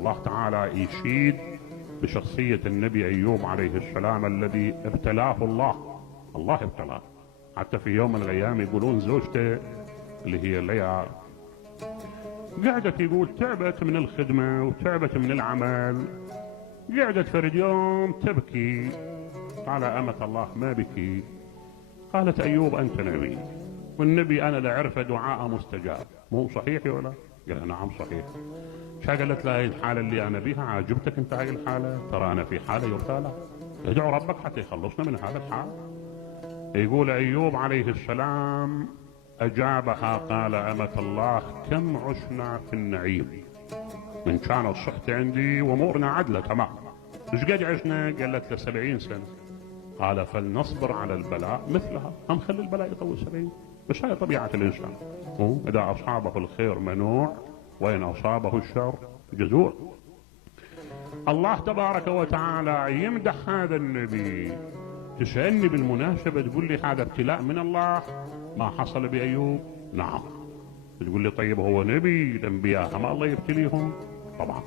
الله تعالى يشيد بشخصية النبي أيوب عليه السلام الذي ابتلاه الله ابتلاه. حتى في يوم من الأيام يقولون زوجته اللي هي ليا قعدت يقول تعبت من الخدمة وتعبت من العمل، قعدت فرد يوم تبكي. قال أمة الله ما بكي؟ قالت أيوب أنت نبي، والنبي أنا لعرفه دعاء مستجاب، مو صحيح ولا؟ قال نعم صحيح. قالت لها هاي الحالة اللي أنا بيها عاجبتك أنت هاي الحالة؟ ترى أنا في حالة يرثى لها، ادعو ربك حتى يخلصنا من هذا الحال. يقول أيوب عليه السلام أجابها قال أمة الله كم عشنا في النعيم من كانت صحتي عندي وأمورنا عدلة تمام. ايش قد عشنا؟ قالت له 70 سنة. قال فلنصبر على البلاء مثلها، هم خلي البلاء يطول 70، بس هاي طبيعة الإنسان، إذا أصابه الخير منوع وإن أصابه الشر جزوع. الله تبارك وتعالى يمدح هذا النبي. تسألني بالمناسبة تقول لي هذا ابتلاء من الله ما حصل بأيوب؟ نعم. تقول لي طيب هو نبي الأنبياء ما الله يبتليهم؟ طبعا.